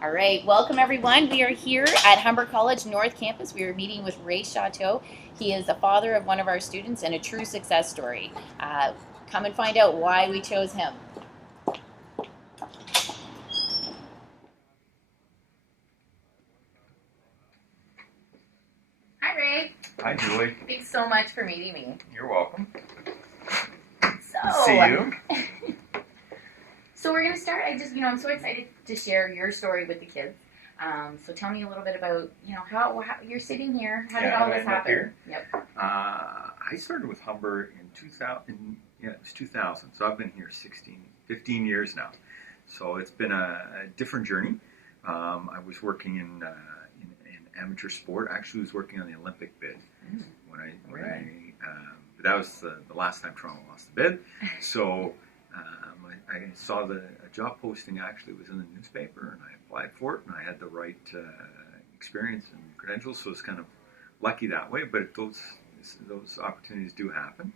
All right, welcome everyone. We are here at Humber College North Campus. We are meeting with Ray Chateau. He is the father of one of our students and a true success story. Come and find out why we chose him. Hi, Ray. Hi, Julie. Thanks so much for meeting me. You're welcome. So, Good to see you. So we're gonna start. I'm so excited to share your story with the kids. So tell me a little bit about, how you're sitting here. How did all this happen? Yep. I started with Humber in 2000. Yeah, it was 2000. So I've been here 15 years now. So it's been a different journey. I was working in amateur sport. Actually, I was working on the Olympic bid but that was the last time Toronto lost the bid. So I saw a job posting actually was in the newspaper, and I applied for it, and I had the right experience and credentials, so it's kind of lucky that way. But those opportunities do happen.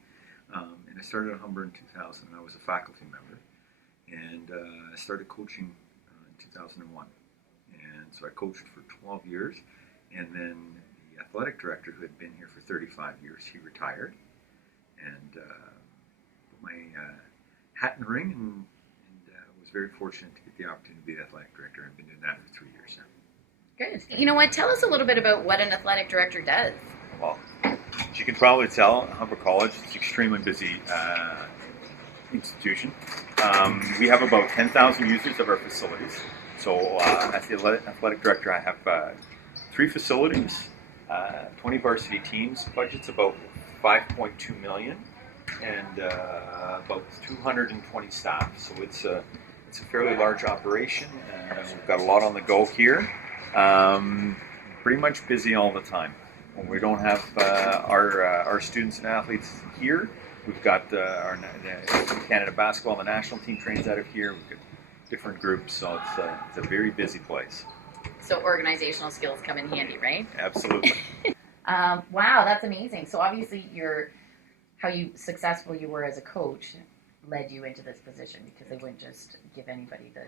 And I started at Humber in 2000, and I was a faculty member, and I started coaching in 2001. And so I coached for 12 years, and then the athletic director who had been here for 35 years, he retired, and put my hat in the ring, and was very fortunate to get the opportunity to be the athletic director. I've been doing that for 3 years now. Good. You know what? Tell us a little bit about what an athletic director does. Well, as you can probably tell, Humber College is an extremely busy institution. We have about 10,000 users of our facilities. So as the athletic director, I have 3 facilities, 20 varsity teams, budget's about $5.2 million, and about 220 staff. So it's a fairly large operation. We've got a lot on the go here. Pretty much busy all the time. When we don't have our students and athletes here, we've got our Canada basketball, the national team trains out of here. We've got different groups, so it's a very busy place. So organizational skills come in handy, right? Absolutely. Wow, that's amazing. So obviously how successful you were as a coach led you into this position, because they wouldn't just give anybody the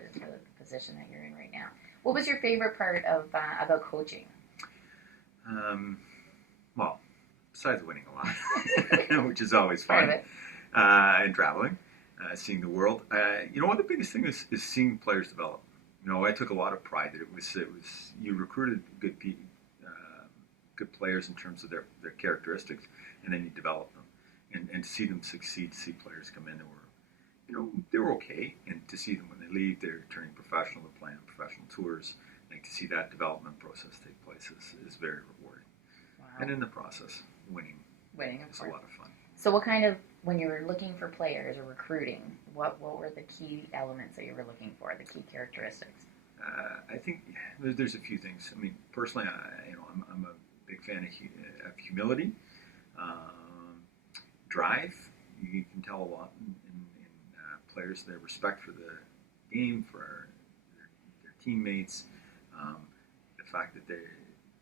position that you're in right now. What was your favorite part about coaching? Well, besides winning a lot, which is always fun, Part of it. And traveling, seeing the world. One of the biggest things is seeing players develop. I took a lot of pride that it was you recruited good players in terms of their characteristics, and then you develop them, and to see them succeed, to see players come in that were, they were okay, and to see them when they leave, they're turning professional, they're playing on professional tours. Like, to see that development process take place is very rewarding. Wow. And in the process, winning is a lot of fun. So when you were looking for players or recruiting, what were the key elements that you were looking for, the key characteristics? I think there's a few things. I mean, personally, I'm a big fan of humility, drive. You can tell a lot in players, their respect for the game, for their teammates, the fact that they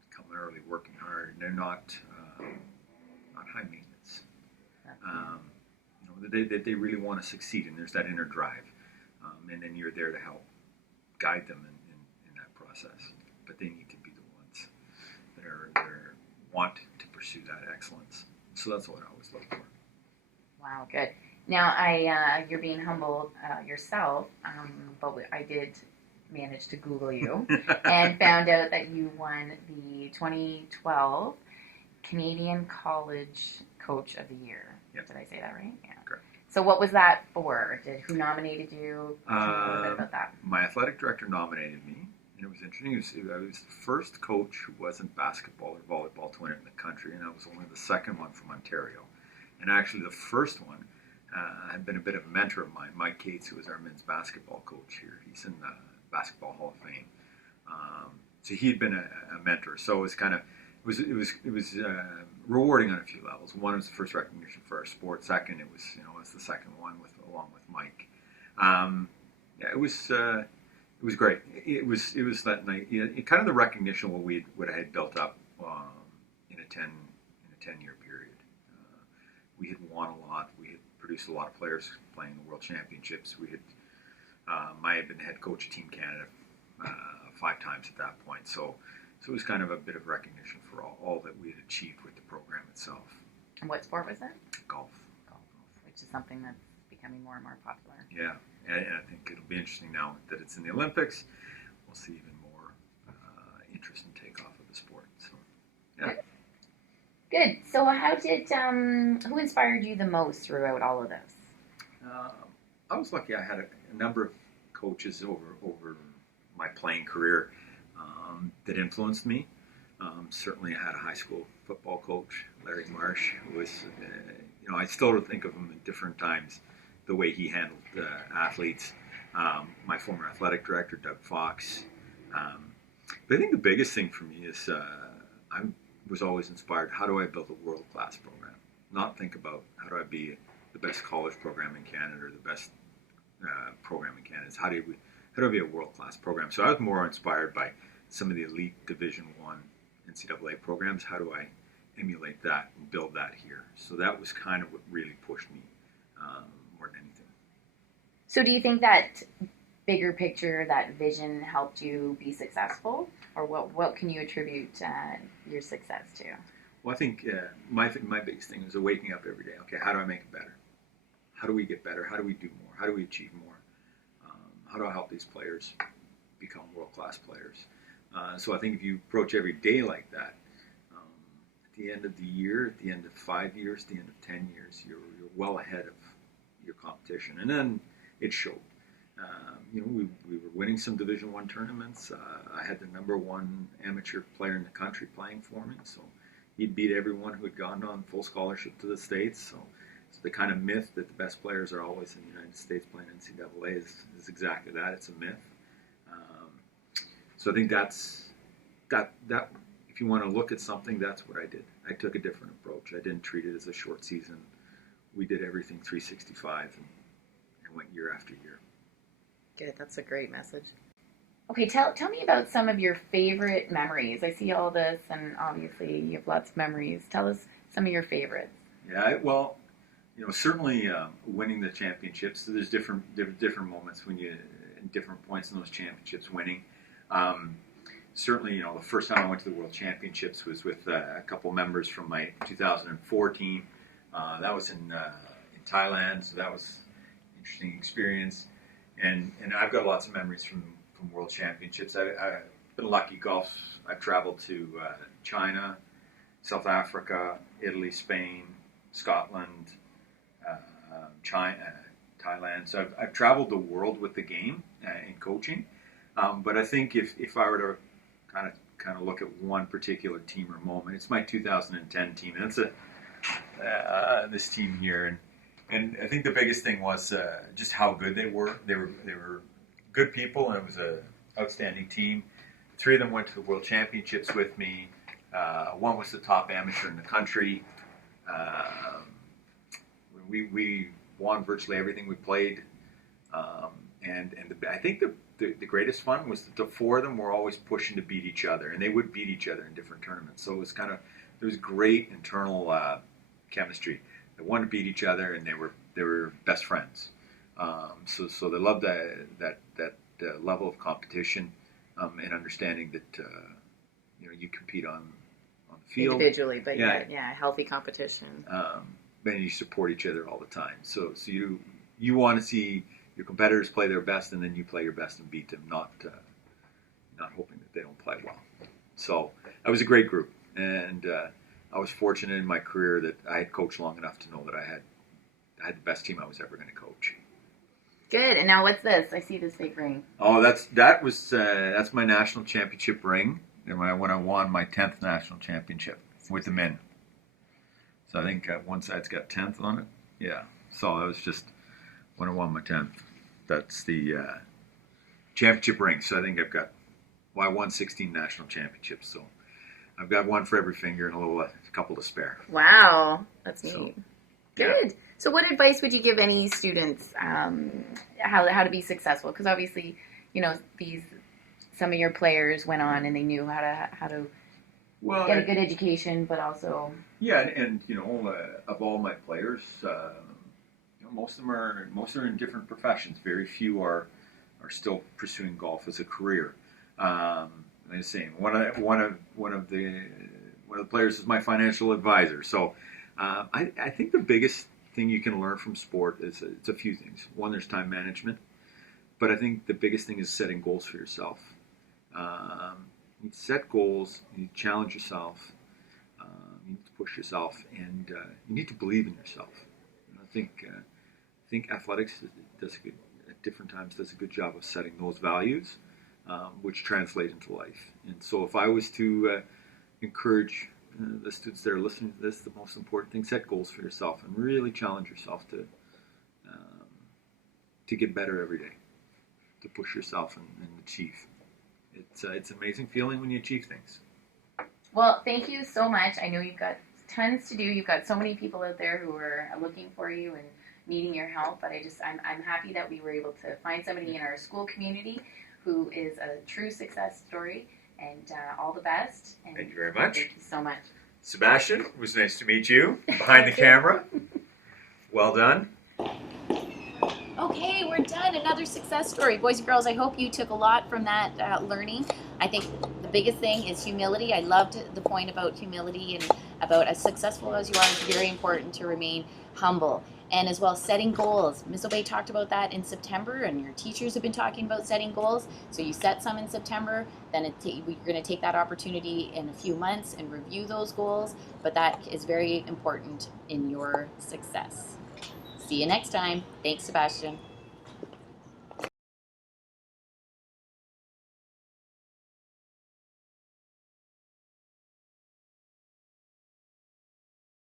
come early, working hard, and they're not high maintenance. That they really want to succeed, and there's that inner drive, and then you're there to help guide them in that process. But they need to be the ones that want to pursue that excellence. So that's what I always look for. Wow, good. Now, you're being humble yourself, but I did manage to Google you and found out that you won the 2012 Canadian College Coach of the Year. Yep. Did I say that right? Yeah. Correct. So what was that for? Who nominated you? Tell me a little bit about that. My athletic director nominated me, and it was interesting. I was the first coach who wasn't basketball or volleyball to win it in the country, and I was only the second one from Ontario. And actually the first one had been a bit of a mentor of mine, Mike Cates, who was our men's basketball coach here. He's in the Basketball Hall of Fame. So he had been a mentor. So it was kind of it was rewarding on a few levels. One was the first recognition for our sport. Second, it was the second one along with Mike. It was great. It was that night. Kind of the recognition of what I had built up in a 10-year period. We had won a lot. We had produced a lot of players playing the World Championships. I had been head coach of Team Canada 5 times at that point. So it was kind of a bit of recognition for all that we had achieved with the program itself. And what sport was that? Golf. Golf, which is something that's becoming more and more popular. Yeah, and I think it'll be interesting now that it's in the Olympics. We'll see even more interest and takeoff of the sport. So, yeah. Good. So how did, who inspired you the most throughout all of this? I was lucky. I had a number of coaches over my playing career that influenced me. Certainly, I had a high school football coach, Larry Marsh, who was, I still think of him at different times, the way he handled athletes. My former athletic director, Doug Fox. But I think the biggest thing for me is I was always inspired, how do I build a world-class program? Not think about how do I be the best college program in Canada or the best program in Canada. It's how do I be a world-class program? So I was more inspired by some of the elite Division I NCAA programs. How do I emulate that and build that here? So that was kind of what really pushed me more than anything. So do you think that bigger picture, that vision helped you be successful? Or what can you attribute your success to? Well, I think my biggest thing was waking up every day. Okay, how do I make it better? How do we get better? How do we do more? How do we achieve more? How do I help these players become world-class players? So I think if you approach every day like that, at the end of the year, at the end of 5 years, at the end of 10 years, you're well ahead of your competition. And then it showed. We were winning some Division I tournaments. I had the #1 amateur player in the country playing for me, so he'd beat everyone who had gone on full scholarship to the States. So the kind of myth that the best players are always in the United States playing NCAA is exactly that. It's a myth. So I think that's that. If you want to look at something, that's what I did. I took a different approach. I didn't treat it as a short season. We did everything 365 and went year after year. Good. That's a great message. Okay, tell me about some of your favorite memories. I see all this, and obviously you have lots of memories. Tell us some of your favorites. Yeah, well, certainly winning the championships. So there's different moments when you, in different points in those championships, winning. Certainly, the first time I went to the World Championships was with a couple members from my 2004 team. That was in Thailand, so that was an interesting experience. And I've got lots of memories from World Championships. I've been lucky. I've traveled to China, South Africa, Italy, Spain, Scotland, China, Thailand. So I've traveled the world with the game in coaching. But I think if I were to kind of look at one particular team or moment, it's my 2010 team. And it's this team here, and I think the biggest thing was just how good they were. They were good people, and it was an outstanding team. 3 of them went to the World Championships with me. One was the top amateur in the country. We won virtually everything we played, and I think the greatest fun was that the 4 of them were always pushing to beat each other, and they would beat each other in different tournaments. So it was there was great internal chemistry. They wanted to beat each other, and they were best friends. So they loved that level of competition and understanding that you compete on the field individually, but healthy competition. And you support each other all the time. So you want to see your competitors play their best, and then you play your best and beat them, not hoping that they don't play well. So that was a great group, and I was fortunate in my career that I had coached long enough to know that I had the best team I was ever going to coach. Good. And now what's this? I see this big ring. Oh, that's my national championship ring. And when I won my 10th national championship with the men. So I think one side's got 10th on it. Yeah. So that was just when I won my 10th. That's the championship ring. So I think I won 16 national championships. So I've got one for every finger and a couple to spare. Wow. That's neat. So, good. Yeah. So what advice would you give any students how to be successful? Because obviously, some of your players went on and they knew how to get a good education, but also... Yeah, and of all my players, most of them are in different professions. Very few are still pursuing golf as a career. I'm saying one of the players is my financial advisor. So I think the biggest thing you can learn from sport is it's a few things. One, there's time management, but I think the biggest thing is setting goals for yourself. You set goals, you challenge yourself, you need to push yourself, and you need to believe in yourself. And I think athletics does a good, at different times does a good job of setting those values, which translate into life. And so, if I was to encourage the students that are listening to this, the most important thing: set goals for yourself and really challenge yourself to get better every day, to push yourself and achieve. It's an amazing feeling when you achieve things. Well, thank you so much. I know you've got tons to do. You've got so many people out there who are looking for you and needing your help. But I'm happy that we were able to find somebody in our school community who is a true success story. And all the best. And thank you very much. Thank you so much. Sebastian, it was nice to meet you behind the camera. Well done. Okay, we're done. Another success story. Boys and girls, I hope you took a lot from that learning. I think the biggest thing is humility. I loved the point about humility and about as successful as you are, it's very important to remain humble. And as well, setting goals. Ms. Obey talked about that in September, and your teachers have been talking about setting goals. So you set some in September, then you're going to take that opportunity in a few months and review those goals. But that is very important in your success. See you next time. Thanks, Sebastian.